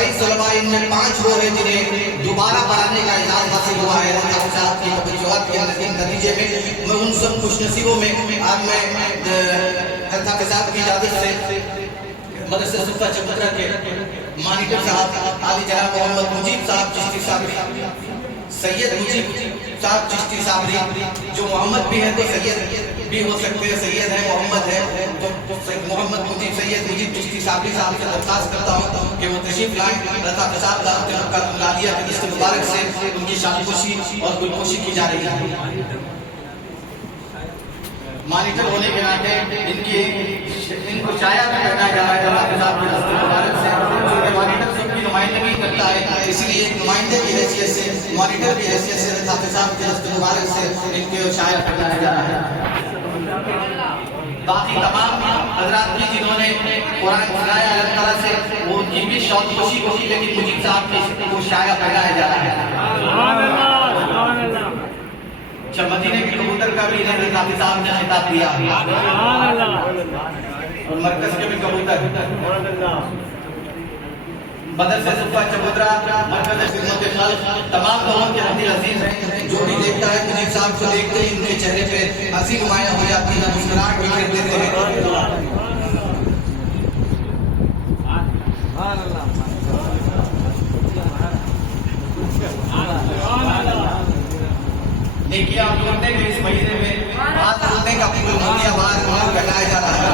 27 तलबा, इनमें 5 वो है जिन्हें दोबारा पढ़ाने का इजाज़ हासिल हुआ है अल्ताफ़ साहब की तवज्जुहात के नतीजे में। मैं उन सब खुशनसीबों में आज मैं अल्ताफ़ साहब की इजाज़त से मदरसा सुफ़ा चबूतरा के मॉनिटर साहब आली जनाब मोहम्मद मुजीब साहब चिश्ती साबरी, सैयद मुजीब साहब चिश्ती साबरी, जो मोहम्मद भी है तो सैयद भी हो सकते हैं, सैयद है मोहम्मद है तो मोहम्मद मुजीब सैयद मुजीब चिश्ती साबरी साहब से दरख्वास्त करता हूँ कि वो तशरीफ लाएं। अल्ताफ़ साहब का मिलादिया की किस्त मुबारक से उनकी शादीपोशी और गुलपोशी की जा रही है। मॉनिटर होने के नाते इनको शाया करना जा रहा है अल्ताफ़ साहब की किस्त मुबारक से, क्योंकि मॉनिटर सबकी नुमाइंदगी करता है, इसलिए एक नुमाइंदे की हैसियत से, मॉनिटर की हैसियत से अल्ताफ़ साहब की किस्त मुबारक से इनको शाया करना जा रहा है। बाकी तमाम हजरात भी जिन्होंने कुरान सुनाया अल्लाह ताला से, वो उनकी भी शौक खुशी होगी, लेकिन मुजीब साहब की वो शाया फैलाया जा रहा है। अच्छा, मदीने के कबूतर का भी इन्हें अल्ताफ़ साहब ने खिताब दिया और मरकज के भी कबूतर, मदरसा सुफ़ा चबूतरा, मरकज़ खिदमत खल्क़, तमाम लोगों के हदील अजीज हैं। जो भी देखता है मुजीब साहब को देखते ही उनके चेहरे पे हंसी नुमाया हो जाती है, मुस्कुराहट भी कर देते हैं। देखिए आप लोगों ने इस महीने में बात बोलने का मोतियाबाद फैलाया जा रहा है,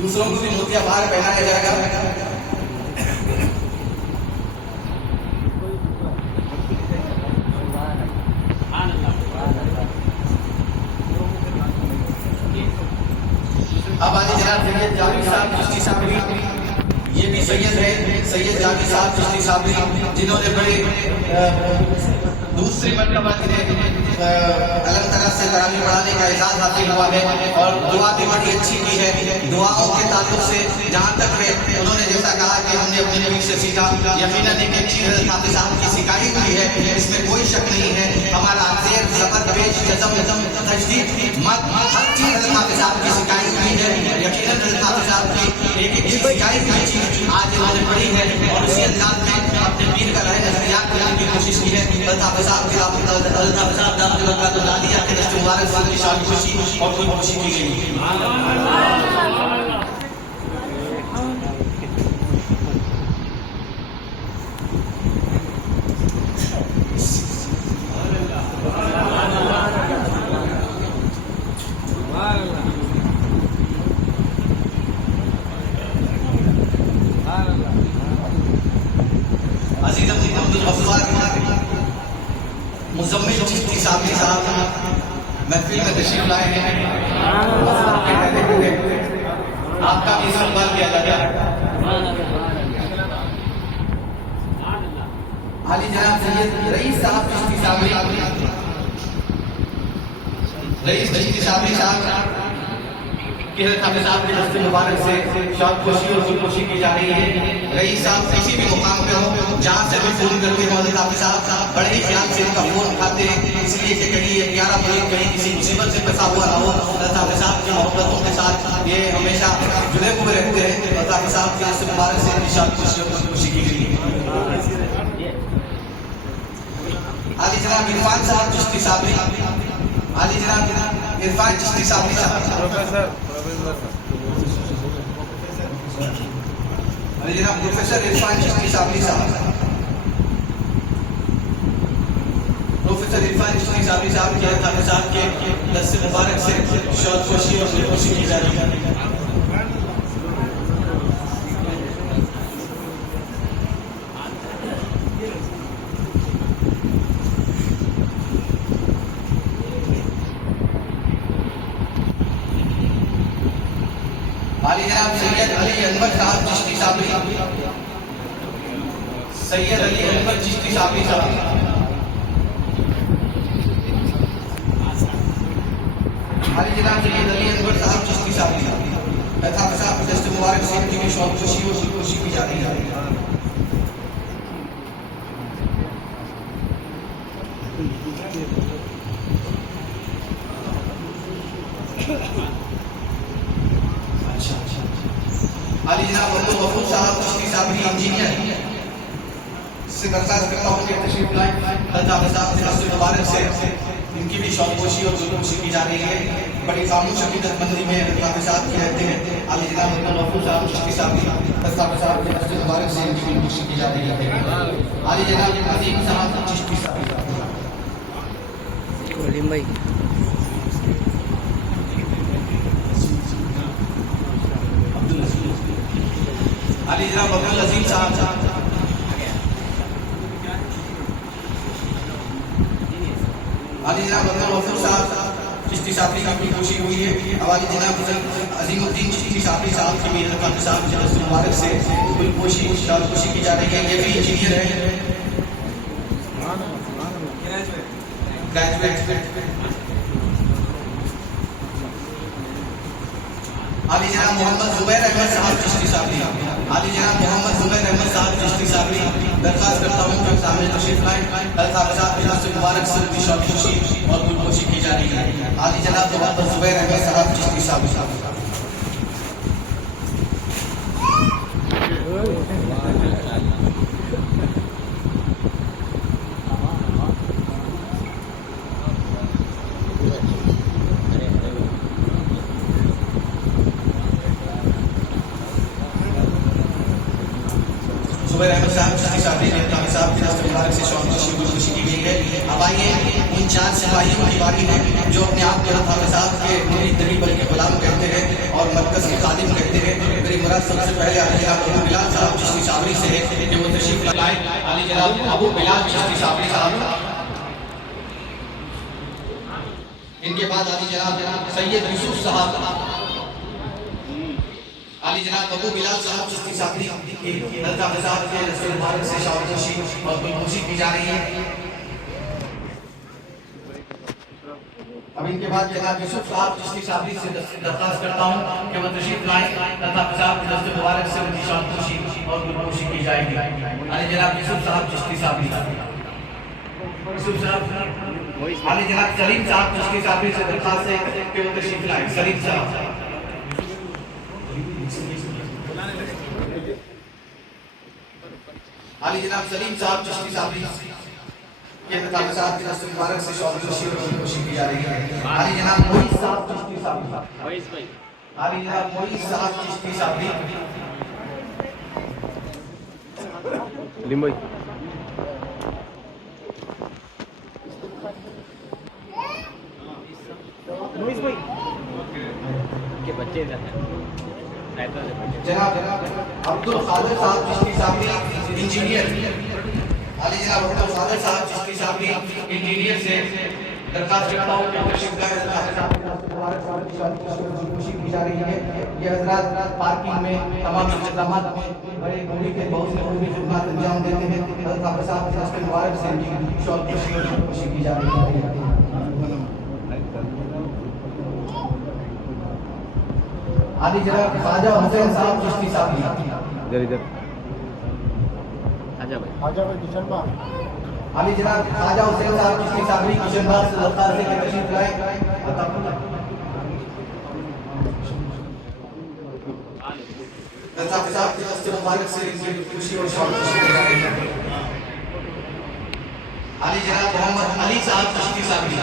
दूसरों को भी मोतिया बाहर पहनाया जाएगा। अब आगे जनाब सैयद जावेद साहब चिश्ती साबरी, ये भी सैयद है, सैयद जावेद साहब चिश्ती साबरी, जिन्होंने बड़े दूसरी मरतबा अल्लाह ताला से तरावी पढ़ाने का इजाज़ हासिल हुआ है और दुआ भी बड़ी अच्छी की है। दुआओं के ताल्लुक से जहाँ तक है, उन्होंने जैसा कहा कि हमने अपने नबी से सीखा, यकीनन एक अच्छी अल्ताफ़ साहब की सिखाई हुई है, इसमें कोई शक नहीं है। हमारा ज़ेर ज़बर पेश जज़म तजदीद मत हर चीज़ अल्ताफ़ साहब की सिखाई हुई है। यकीनन अल्ताफ़ साहब की एक सिखाई हुई चीज़ आज उन्होंने पढ़ी है और उसी अंदाज में अपने पीर का रहन इख्तियार करने की कोशिश की है। अल्ताफ़ साहब तो दादिया के दस्त मुबारक से उनकी शादी खुशी और कोई खुशी की गई। अजीज अब्दुल गफ्फार मुज़म्मिल चिश्ती साबरी साहब महफिल में तशरीफ लाए हैं, आपका भी इस्तकबाल किया जाएगा। आली जनाब सैयद रईस साहब चिश्ती साबरी, रईस चिश्ती साबरी साहब के अल्ताफ़ साहब के दस्त मुबारक से शाद खुशी और खुशी की जा रही है। रईस साहब किसी भी मुकाम पे हो, जहाँ से भी फोन करते हो, अल्ताफ़ साहब बड़े ही ख्याल से इनका फोन उठाते हैं, इसलिए कि कहीं ये 11 बजे कहीं किसी मुसीबत से फंसा हुआ ना हो। अल्ताफ़ साहब की मोहब्बतों के साथ ये हमेशा जुड़े हुए रहते हैं। अल्ताफ़ साहब के दस्त मुबारक से शाद खुशी और खुशी की गई। आली जनाब इरफान साहब चिश्ती साबरी, आली जनाब इरफान चिश्ती साबरी साहब, जनाब प्रोफेसर इरफान चिश्ती साबरी साहब, प्रोफेसर इरफान चिश्ती साबरी साहब के अल्ताफ़ साहब के दस्त मुबारक से शाद खुशी और खुशी की जा रही है। आली जनाब सैयद अली अनवर साहब चिश्ती साबरी, सैयद अली अनवर चिश्ती साबरी साहब, आली जनाब सैयद अली अनवर साहब चिश्ती साबरी, अल्ताफ़ साहब के दस्त मुबारक से इनकी शौक खुशी और खुशी की जा रही है। अच्छा आली जनाब अब्दुल गफूर साहब चिश्ती साबरी इंजीनियर से दरखास्त करता हूँ कि तशरीफ लाएं। अल्लाह साहब के रस्ते मुबारक से इनकी भी शौकपोशी और गुलपोशी की जा रही है। बड़ी खामोश अकीदतमंदी में अल्लाह साहब की रहते हैं। आली जनाब अब्दुल गफूर साहब चिश्ती साबरी अल्लाह साहब के रस्ते मुबारक से इनकी गुलपोशी की जा रही है। आली जनाब अजीम साहब चिश्ती साबरी भाई आली जनाब अब्दुल अजीम साहब आली जनाब अब्दुल गफूर साहब चिश्ती साबरी की गुलपोशी हुई है। अब आली जनाब अजीमुद्दीन चिश्ती साबरी साहब की भी अल्लाह साहब के रस्ते मुबारक से गुलपोशी शादपोशी की जा रही है। ये भी इंजीनियर है, ग्रेजुएट। आली जनाब मोहम्मद जुबैर अहमद साहब चिश्ती साबरी आली जनाब मोहम्मद जुबैर अहमद साहब चिश्ती साबरी दरखास्त करता हूँ कि सामने तशरीफ लाएं। अल्लाह साहब के रस्ते मुबारक से उनकी शौकपोशी और गुलपोशी की जा रही है। आली जनाब मोहम्मद जुबैर अहमद साहब चिश्ती साबरी जुबैर अहमद साहब चिश्ती साबरी ने अल्लाह साहब के रस्ते मुबारक से शौकपोशी गुलपोशी की गई है। अब आइए उन 4 सिपाहियों की बारी है जो अपने आप को अल्लाह साहब के मुरीद नहीं बल्कि गुलाम कहते हैं और मरकज के खादिम कहते हैं। मेरी मुराद सबसे पहले आली जनाब अबू बिलाल साहब चिश्ती साबरी से है कि वो तशरीफ लाए। आली जनाब अबू बिलाल चिश्ती साबरी साहब, इनके बाद आली जनाब सैयद यूसुफ साहब, आली जनाब अबू बिलाल साहब चिश्ती साबरी की अल्लाह साहब के रस्ते मुबारक से शौकपोशी और गुलपोशी की जा रही है। अब इनके बाद जनाब यूसुफ साहब चिश्ती साबरी से दरखास्त करता हूँ कि वो तशरीफ लाएं। अल्लाह साहब के रस्ते मुबारक से उनकी शौकपोशी और गुलपोशी की जाएगी। आली जनाब यूसुफ साहब चिश्ती साबरी, यूसुफ साहब। आली जनाब सलीम साहब चिश्ती साबरी से दरखास्त है कि वो तशरीफ लाएं। सलीम साहब, आली जनाब सलीम साहब चिश्ती साबरी के अल्लाह साहब के रस्ते मुबारक से शौकपोशी और गुलपोशी की जा रही है। आली जनाब मोइज साहब चिश्ती साबरी, आली जनाब मोइज साहब चिश्ती साबरी, लिम्बई मोइज भाई के बच्चे इधर हैं। जनाब अब्दुल कादिर साहब चिश्ती साबरी इंजीनियर, आली जनाब अब्दुल कादिर साहब चिश्ती साबरी इंजीनियर से दरखास्त करता हूँ कि तशरीफ लाएं। अल्लाह साहब के रस्ते मुबारक से उनकी शौकपोशी और गुलपोशी की जा रही है। ये हजरात पार्किंग में तमाम इंतजामात में बड़े दूरी के बहुत से लोग खिदमत अंजाम देते हैं। अल्लाह साहब के रस्ते मुबारक से इनकी शौकपोशी और गुलपोशी की जा रही है। आली जनाब ख्वाजा हुसैन साहब चिश्ती साबरी, इधर इधर आजा भाई किशन बाग। आली जनाब ख्वाजा हुसैन साहब चिश्ती साबरी किशन बाग से दरखास्त है कि तशरीफ लाएं। अल्लाह साहब के रस्ते मुबारक से इनकी खुशी और शौकपोशी की जा रही है। आली जनाब मोहम्मद अली साहब चिश्ती साबरी,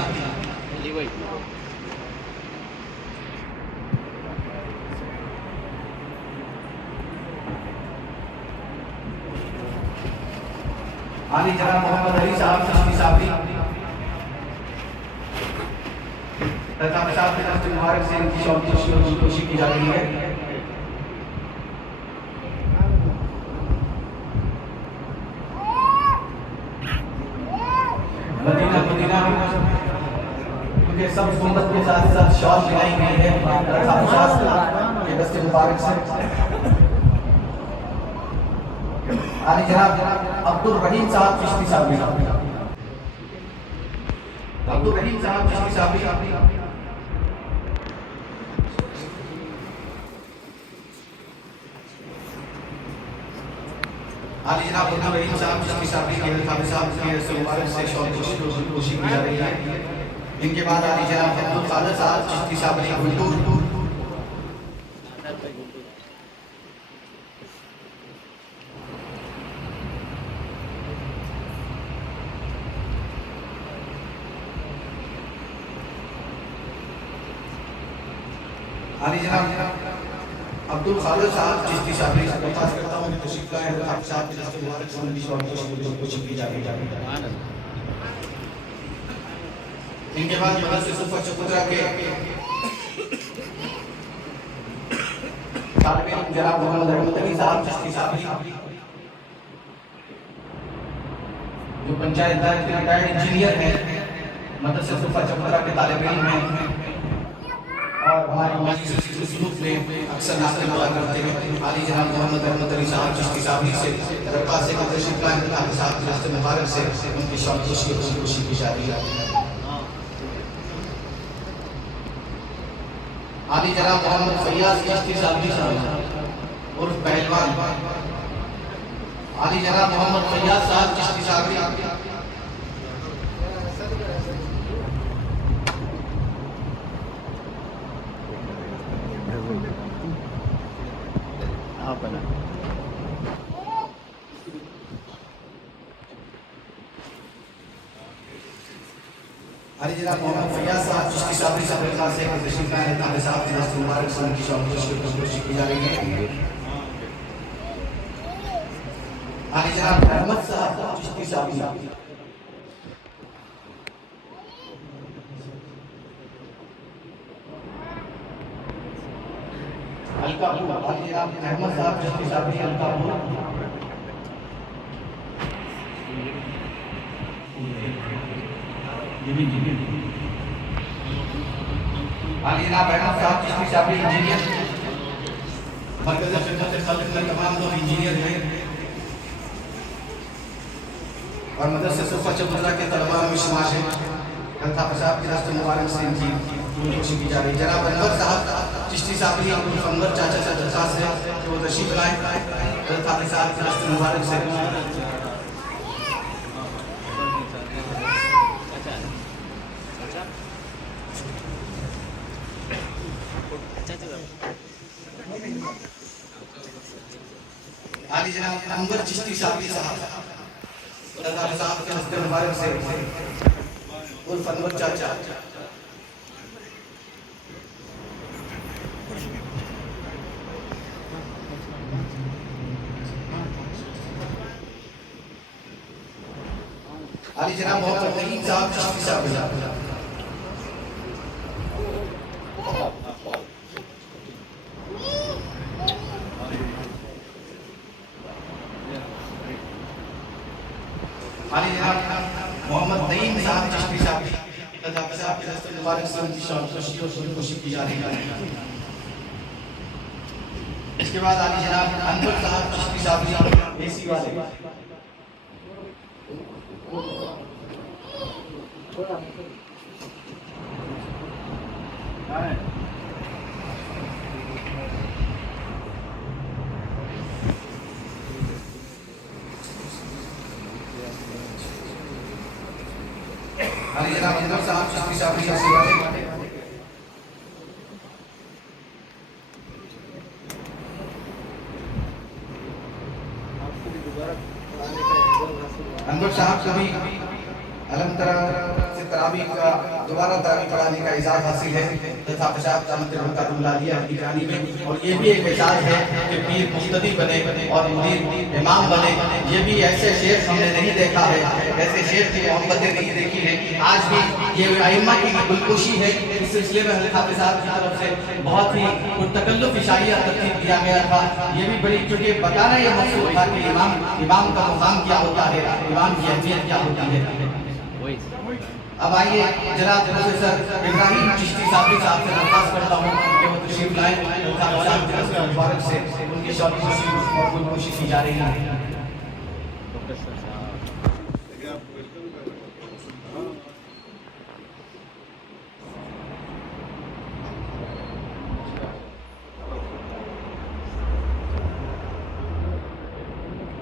आली जनाब मोहम्मद अली साहब चिश्ती साबरी अल्लाह साहब के रस्ते मुबारक से इनकी शौकपोशी और गुलपोशी की जा रही है। मदीना क्योंकि सब सुन्नत के साथ साथ शौक मिलाई गई है अल्लाह साहब के रस्ते मुबारक से। आली जनाब अब्दुल रहीम साहब चिश्ती साबरी, अब्दुल रहीम साहब चिश्ती साबरी, आली जनाब अब्दुल रहीम साहब चिश्ती साबरी के अल्लाह साहब के रस्ते मुबारक से शौकपोशी और गुलपोशी की जा रही है। इनके बाद आली जनाब अब्दुल कादिर साहब चिश्ती साबरी गुंटूर, आली जनाब अब्दुल खादर साहब चिश्ती साहब से दरख्वास्त करता हूँ कि तशरीफ लाएं और आप साहब के दस्ते मुबारक से उनकी खुशी की जाएगी। इनके बाद मदरसे सुफा चकुत्रा के तालिब इल्म जनाब मोहम्मद रहमत अली साहब चिश्ती साहब जो पंचायत राज के रिटायर्ड इंजीनियर हैं, मदरसे सुफा चकुत्रा के तालिब इल्म हैं और हमारी मजलिस में अक्सर नाते हुआ करते हैं। आली जनाब मोहम्मद रहमत अली साहब चिश्ती साहब से दरख्वास्त है कि तशरीफ लाएं और साहब के दस्ते मुबारक से उनकी खुशी की जाती है। आली जनाब मोहम्मद फैयाज चिश्ती साहब उर्फ पहलवान, आली जनाब मोहम्मद फैयाज साहब चिश्ती साहब अली जनाब मोहम्मद फैयाज साहब चिश्ती साहब से दरख्वास्त है कि तशरीफ लाएं ताकि साहब के दस्ते मुबारक से उनकी खुशी की जाएगी। आली जनाब अहमद साहब चिश्ती साहब अलकापुर, आली जनाब अहमद साहब चिश्ती साहब अलकापुर। आली जनाब अहमद साहब चिश्ती साहब इंजीनियर, मरकज़ खिदमत खल्क़ में तमाम लोग इंजीनियर हैं और मदरसे सुफा चकुत्रा के तलबा में शुमार हैं। अल्ताफ़ साहब के दस्ते मुबारक से इनकी खुशी की जा रही है। जनाब अनवर साहब चिश्ती साहब अनवर चाचा से दरख्वास्त है कि वो तशरीफ लाएं अल्ताफ़ साहब के दस्ते मुबारक से। आली जनाब अंबर चिश्ती साहब अल्ताफ़ साहब के दस्ते मुबारक से उर्फ अनवर चाचा। आली जनाब मोहम्मद नईम साहब चिश्ती साहब आली जनाब मोहम्मद नईम साहब चिश्ती साहब अल्ताफ़ साहब के दस्ते मुबारक से उनकी खुशी की जा रही है। इसके बाद आली जनाब अनवर साहब चिश्ती साहब एसी वाले आली जनाब अनवर साहब चिश्ती साहब एसी वाले। अनवर साहब कभी अलमतरा से तरावी का दोबारा तरावी पढ़ाने का इजाज़ हासिल है तथा पेशाब की कहानी में, और ये भी एक एजाज़ है कि पीर मुफ्ती बने और मुरीद इमाम बने। ये भी ऐसे शेख हमने नहीं देखा है, ऐसे शेख की मोहब्बतें नहीं देखी है। आज भी ये अइम्मा की गुलकुशी है। इस सिलसिले में हज़रत साहब की तरफ से बहुत ही मुतकल्लिफ इशारिया तरतीब दिया गया था। ये भी बड़ी, क्योंकि बताना ये मकसूद था कि इमाम का मुकाम क्या होता है, इमाम की अहमियत क्या होती है। अब आइए जनाब प्रोफेसर इब्राहिम चिश्ती साहब से दरख्वास्त करता हूँ कि वो तशरीफ लाएं मुबारक से उनकी खुशी और खुशी की जा रही है।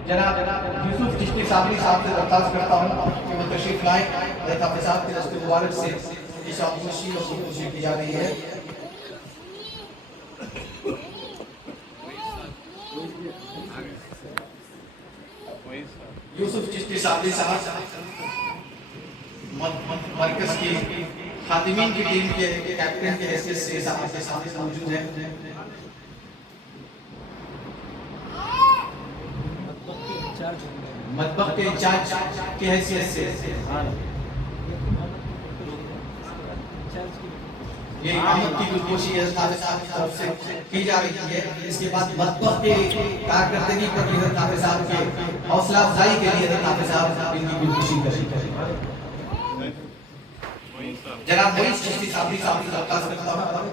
जनाब यूसुफ चिश्ती साहब से दरख्वास्त करता हूँ कि वो तशरीफ लाएं अल्ताफ़ साहब के दस्ते मुबारक से उनकी खुशी और खुशी की जा रही है। यूसुफ चिश्ती साहब मरकज़ की खातिमीन की टीम के कैप्टन के हैसियत से आपके सामने मौजूद है। मतबख के इंचार्ज की हैसियत से ये इमामत की गुलपोशी हाफिज साहब की तरफ से की जा रही है। इसके बाद मतबख के कारकर्दगी पर भी हाफिज साहब के हौसला अफजाई के लिए हाफिज साहब इनकी गुलपोशी करेंगे। जनाब मोइस चिश्ती साबरी साहब की दरख्वास्त करता हूं।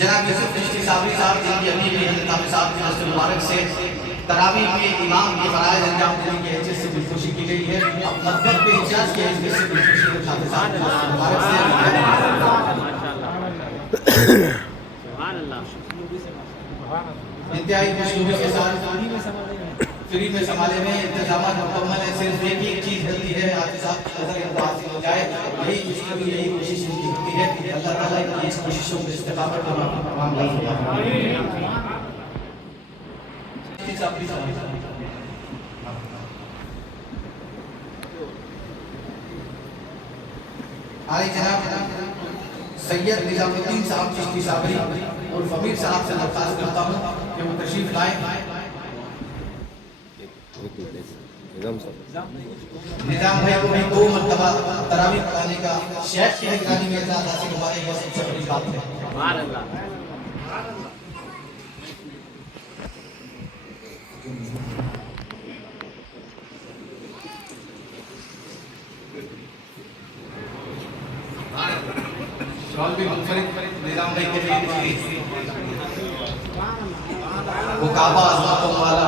जनाब यूसुफ चिश्ती साबरी साहब जिनकी अभी भी हाफिज साहब की दस्तूर मुबारक से तरावीह में इमाम के फराइज अंजाम देने की हैसियत से गुलपोशी की गई है। अब मतबख के इंचार्ज की हैसियत से गुलपोशी हाफिज साहब की दस्तूर मुबारक से इंतहाई खुशनुमी के साथ फ्री में संभाले में इंतजाम मुकम्मल है। सिर्फ एक चीज होती है हाफिज साहब की नजर हासिल हो जाए, यही खुशनुमी यही कोशिश उनकी होती है। अल्लाह ताला की इस कोशिशों में इस्तिकामत और तमाम आई जनाब सैयद निजामुद्दीन साहब चिश्ती साबरी और फमीर साहब से दरख्वास्त करता हूँ कि वो तशरीफ लाएं। निजाम भाई को भी 2 मरतबा तरावीह पढ़ाने का शेख की निगरानी में इजाज़त हासिल हुआ है, यह सबसे बड़ी बात है। सुभान अल्लाह। शॉल भी मुनफरिद निजाम भाई के लिए वो काबा आज़मातों वाला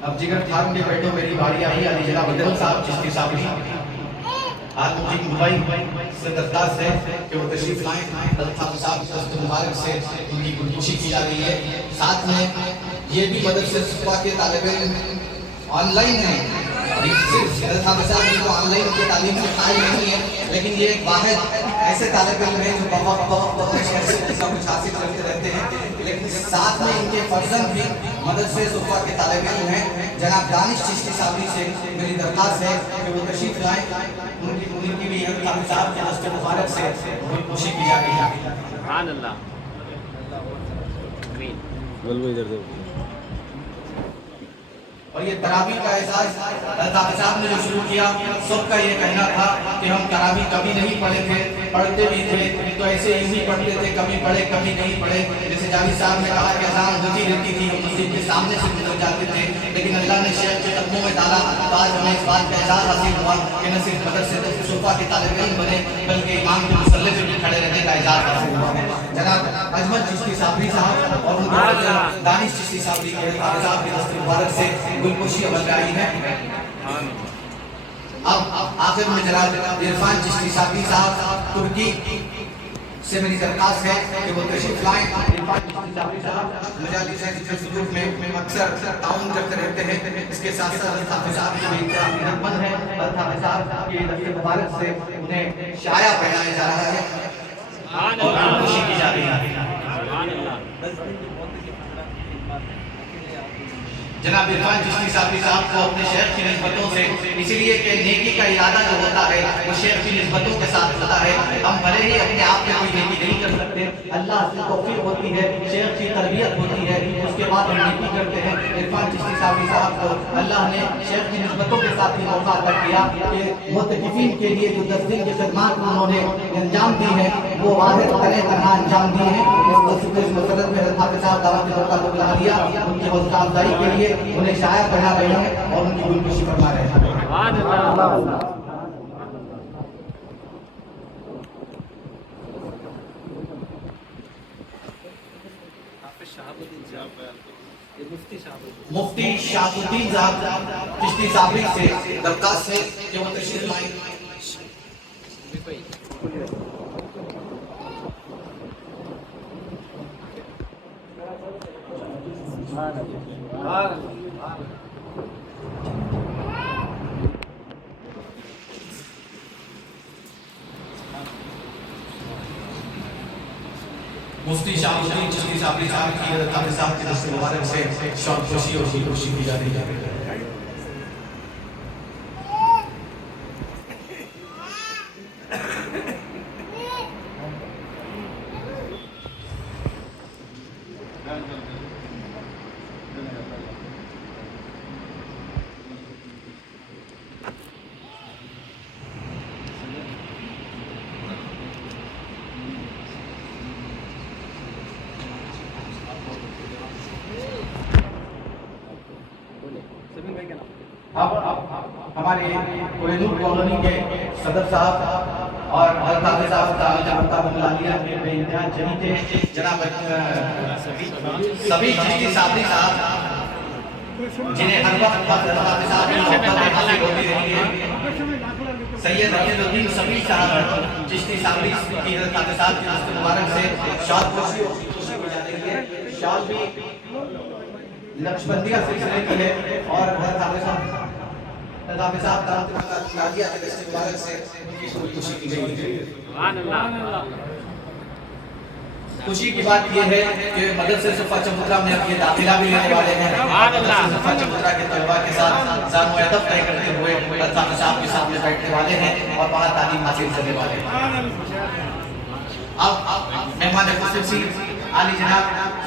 अब जिगर खान के बैठो मेरी बारी आई। अली जनाब बदल साहब चिश्ती साबरी आज मुझे मुंबई से दरख्वास्त है कि वो तशरीफ लाएं। दरख्वास्त साहब की दस्तूर मुबारक से उनकी गुलपोशी की जा रही है। साथ में ये भी मदरसे सुबह के तालिब इल्म ऑनलाइन है, दरख्वास्त साहब को ऑनलाइन की तालीम से कायल नहीं है, लेकिन ये एक वाहिद ऐसे तालिब इल्म है जो बहुत कुछ हासिल करते रहते हैं। लेकिन साथ में इनके फर्जंद भी मदरसे सुबह के तालिब इल्म हैं। जनाब दानिश चिश्ती साबरी से मेरी दरख्वास्त है कि वो तशरीफ लाएं। उनकी भी हाफिज साहब के दस्तूर मुबारक से गुलपोशी की जा रही है। सुभान अल्लाह। और ये तरावीह का एहसास हाफिज साहब ने जो शुरू किया, सबका ये कहना था कि हम तरावीह कभी नहीं पढ़े थे, पढ़ते भी थे तो ऐसे ही पढ़ते थे, कभी पढ़े कभी नहीं पढ़े। जैसे जावेद साहब ने कहा कि अज़ान होती रहती थी, हम मस्जिद के सामने से गुजर जाते थे, लेकिन अल्लाह ने शेख के कदमों में डाला तो आज हमें इस बात का एहसास हासिल हुआ कि न सिर्फ मदरसे सुबह के तालिब इल्म बने बल्कि इमाम के मुसल्ले पे भी खड़े रहने का एहसास हासिल हुआ है। जनाब अजमत चिश्ती साबरी साहब और उनके दानिश चिश्ती साबरी के हाफिज साहब की दस्तूर मुबारक से गुलपोशी अमल में आई है। अब आखिर में जनाब इरफान चिश्ती साबरी साहब तुर्की से मेरी दरख्वास्त है कि वो तशरीफ लाएं। इरफान चिश्ती साबरी साहब मजालिस ग्रुप में अक्सर ताउन करते रहते हैं। इसके साथ साथ हाफिज साहब की भी खिदमत है। हाफिज साहब की दस्तूर मुबारक से उन्हें शाया पहनाया जा रहा है और गुलपोशी की जा रही है। जनाब इरफान चिश्ती साबरी साहब को अपने शेख की निस्बतों से, इसलिए कि नेकी का इरादा जो होता है वो शेख की निस्बतों के साथ होता है। हम भले ही अपने आप में कोई नेकी नहीं कर सकते, अल्लाह से तौफीक होती है, शेख की तरबियत होती है, उसके बाद हम नेकी करते हैं। इरफान चिश्ती साबरी साहब को अल्लाह ने शेख की निस्बतों के साथ ही मौका अता किया कि मुतकिफीन के लिए जो 10 दिन की खिदमत उन्होंने अंजाम दी है वो वाहिद तने तनहा अंजाम दिए हैं। इस मसलत में हाफिज साहब दावत मौका को बुला लिया, उनकी हौसला अफजाई के लिए उन्हें शाया पढ़ा रहे हैं और उनकी गुलपोशी फरमा रहे हैं। मुफ्ती शाहबुद्दीन साहब चिश्ती साबरी से दरख्वास्त है कि वो तशरीफ लाएं। मुफ्ती शाहुद्दीन चिश्ती साबरी साहब की काफी साहब की दस्त मुबारक से शौक खुशी और खुशी की जा रही है। अब हमारे कोहिनूर कॉलोनी के सदर साहब और हल्का साहब जानता बुलानिया के बेइंतहा जनीते जनाब सभी चिश्ती साबरी साहब जिन्हें हर वक्त साहब की मोहब्बत हासिल होती रही है। सैयद अकीदुद्दीन सभी साहब चिश्ती साबरी की हल्का साहब की दस्त मुबारक से शाद खुशी हो जाती है। शाद भी लक्ष्मणदिया सिलसिले की है और नदाफ़े साहब नादिया के दस्त मुबारक से खुशी की गई है। खुशी की बात यह है कि मदरसे सुफ़ा चबूतरा में अब ये दाखिला भी लेने वाले हैं। सुफ़ा चबूतरा के तलबा के साथ ज़ानो अदब तय करते हुए नदाफ़े साहब के सामने बैठने वाले हैं और वहाँ तालीम हासिल करने वाले हैं। अब मेहमान खुसूसी आली जनाब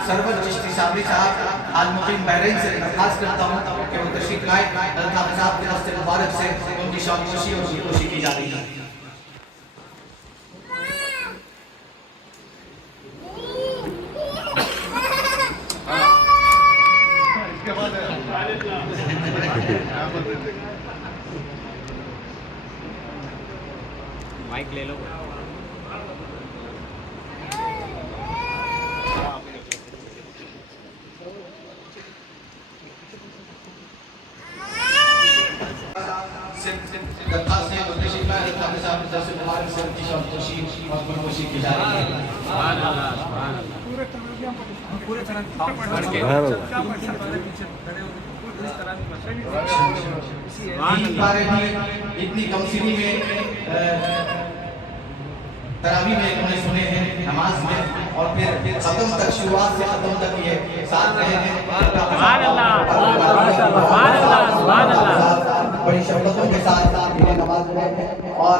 सरवर चिश्ती साबरी साहब आल मुकीम बहरीन से दरख्वास्त करता हूँ कि वो तशरीफ लाए। नदाफ़े साहब के दस्त मुबारक से उनकी शौक खुशी और खुशी की जा रही है। माइक ले लो। इतनी कम सीधी में तरावी में उन्हें सुने हैं नमाज में और फिर खत्म तक शुरुआत से खत्म तक ये साथ रहे हैं। बड़ी शब्दों के साथ नमाज में और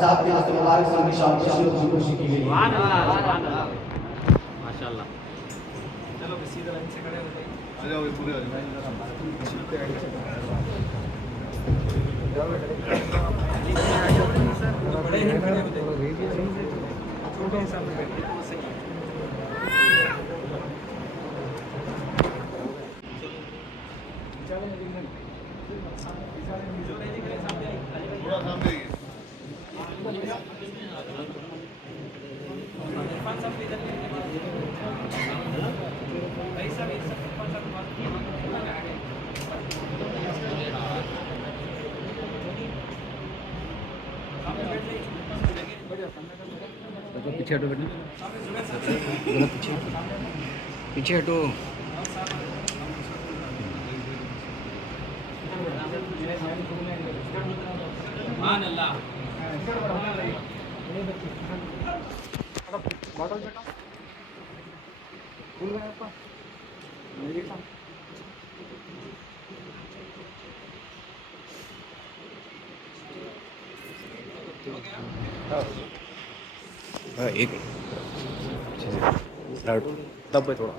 साहब के दस्त मुबारक से उनकी शौक खुशी की गई। माशाल्लाह। चलो सीधा लाइन से खड़े हो जाइए। आ जाओ पूरे आ जाओ। बड़े ही खड़े हो जाइए। छोटे हिसाब से बैठिए तो सही है। थोड़ा सामने पीछे हटो बेटा, पीछे पीछे हटो। एक तब पे थोड़ा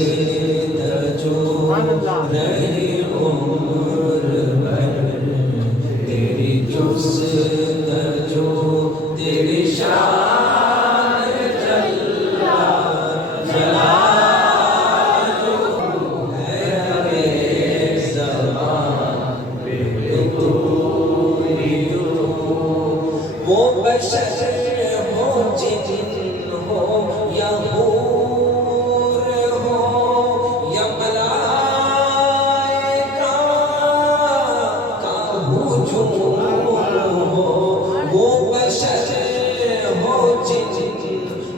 जो रहे उम्र भर तेरी जो तेरी शान जल्ला जलालो है हरे ज़बान पे तू ही तू वो बशर हो जिन हो या हूर हो या मलाइका का हुजूम हो वो बशर हो जिन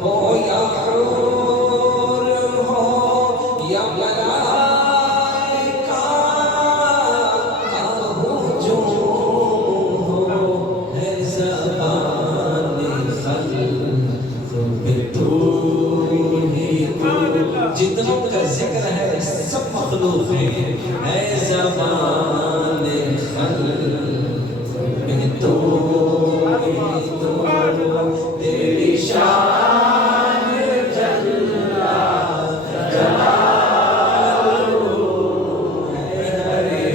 हो या हूर हो या मलाइका का हुजूम हो है ज़बान जितनों का जिक्र है सब मखलूक है ज़बान तो तेरी शान जल्ला जलालो है हरे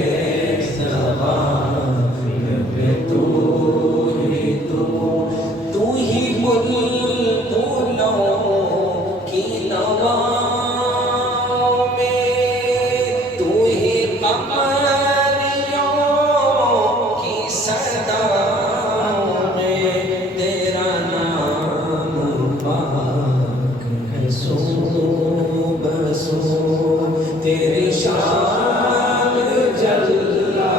ज़बान तू ही बुलबुलों की नवा में तू ही कमरियों की सदा में तेरा नाम पाक है सो बसो तेरी शान जल्ला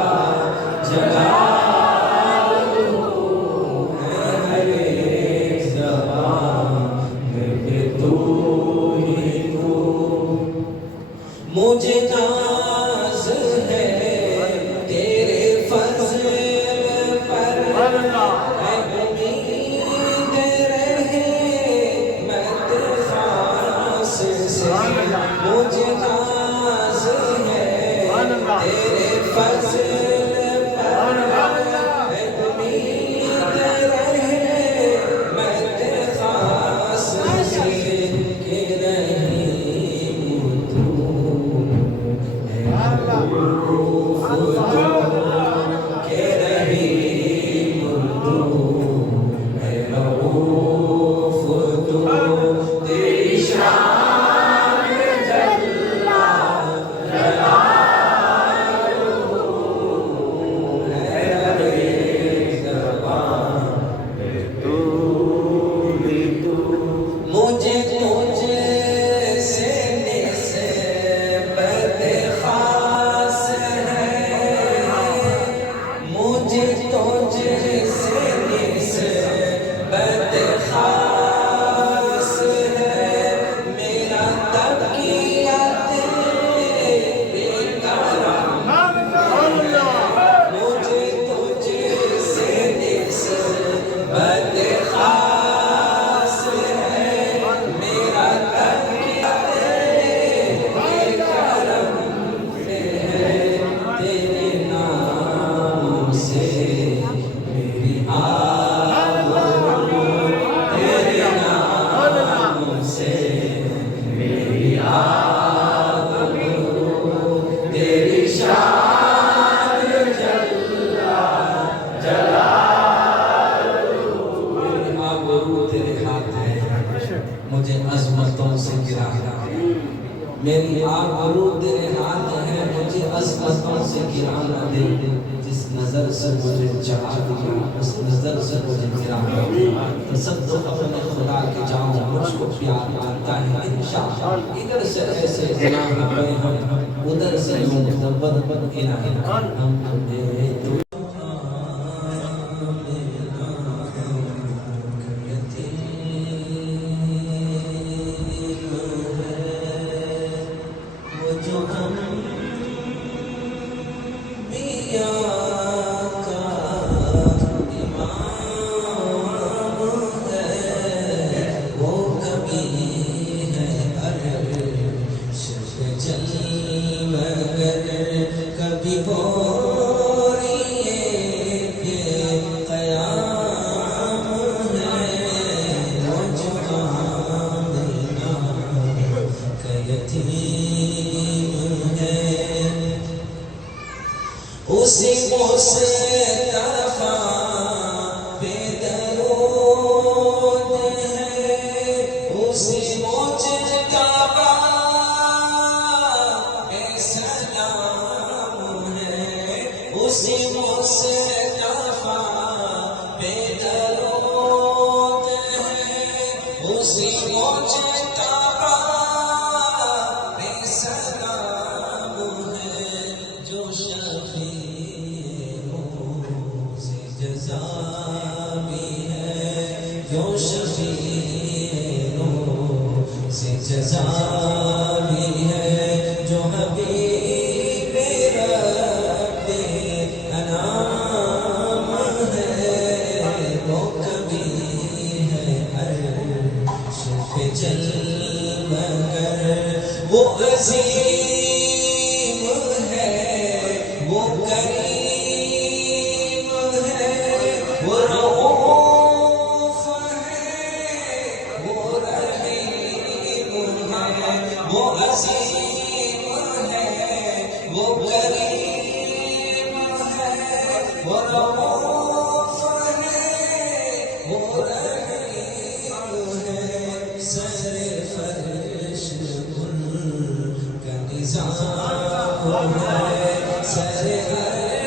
जलालो है हरे ज़बान में तू ही तू मुझे नाज़ है तेरे फज़ल पर है उम्मीद रहे मत ख़ास से मुझे नाज़ है तेरे फज़ल पर है उम्मीद रहे मत ख़ास से के रहीम तू है के रहीम तू है रऊफ़ तू तेरी शान जल्ला जलालो है हरे ज़बान तू मुझे तुझसे निस्बत खास है मुझे तुझसे निस्बत खास है मेरा तकिया तेरे करम मुझे तुझसे निस्बत खास है मेरा तकिया तेरे करम पे है तेरे नाम से मेरी आबरू तेरे नाम से मेरी आबरू तेरी शान जल्ला जलालो मेरी आबरू तेरे हाथ है मुझे अज़मतों से गिराना मेरी आबरू तेरे हाथ है मुझे अज़मतों से गिराना दे जिस नज़र से मुझे चाहा दिया उस नज़र से मुझे गिराना दे तसद्दुक़ अपने खुदा के जाऊं मुझको प्यार आता है इंशाअल्लाह इधर से ऐसे गुनाह हुए हम उधर से मुतब्बद इलाही हम दे तो जो हम मियाँ का इमाम है वो कभी है अर्श पे चल मगर कभी बोरिए के क़याम है वो जो आमिना का यतीम उसी मुस्तफा पे दरूद है, उसी मुज्तबा पे सलाम है, उसी मुस्तफा पे दरूद है, उसी मुज्तबा पे सलाम है, जो शफी से जज़ा भी है, जो शफी से जज़ा भी है, जो हबीब रब्बे अनाम है, वो कभी है अर्श पे जलवा कर, वो अज़ीम है, वो करीम है, वो रऊफ़ है, वो रहीम है, वो अज़ीम है, वो करीम है, वो रऊफ़ है, वो रहीम है, सरे फर्श उनका निज़ाम है, सरे अर्श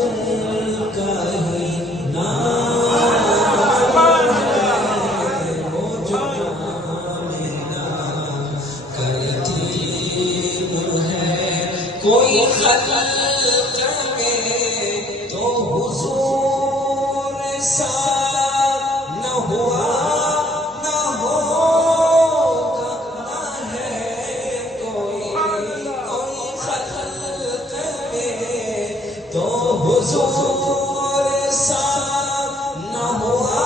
उनका ही नाम है, वो जो आमिना का यतीम है, कोई खल्क़ में तो हुज़ूर सा न हुआ न होगा, न है कोई खल्क़ में तो हुज़ूर सा न हुआ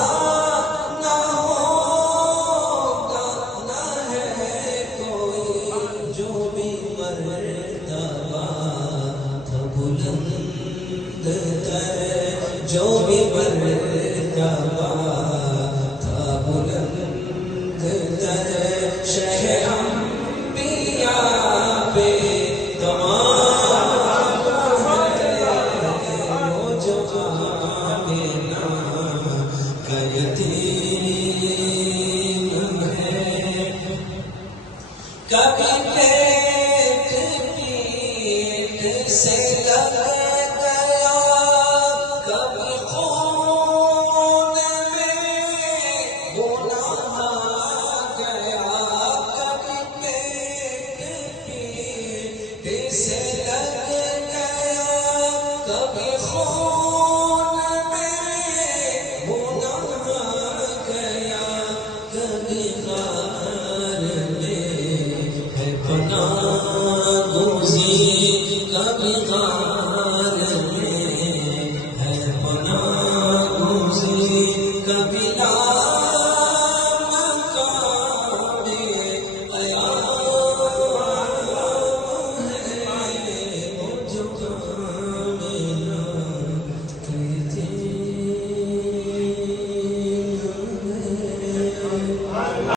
न होगा, न है कोई जो भी मर्तबा था बुलंद तर, जो भी मर्तबा था बुलंद तर, शह अंबिया पे तमाम है, वो जो आमिना का यतीम है, कभी पेट पीठ से लग गया, कभी खून में वो नहा गया, कभी पेट पीठ से लग गया, कभी खून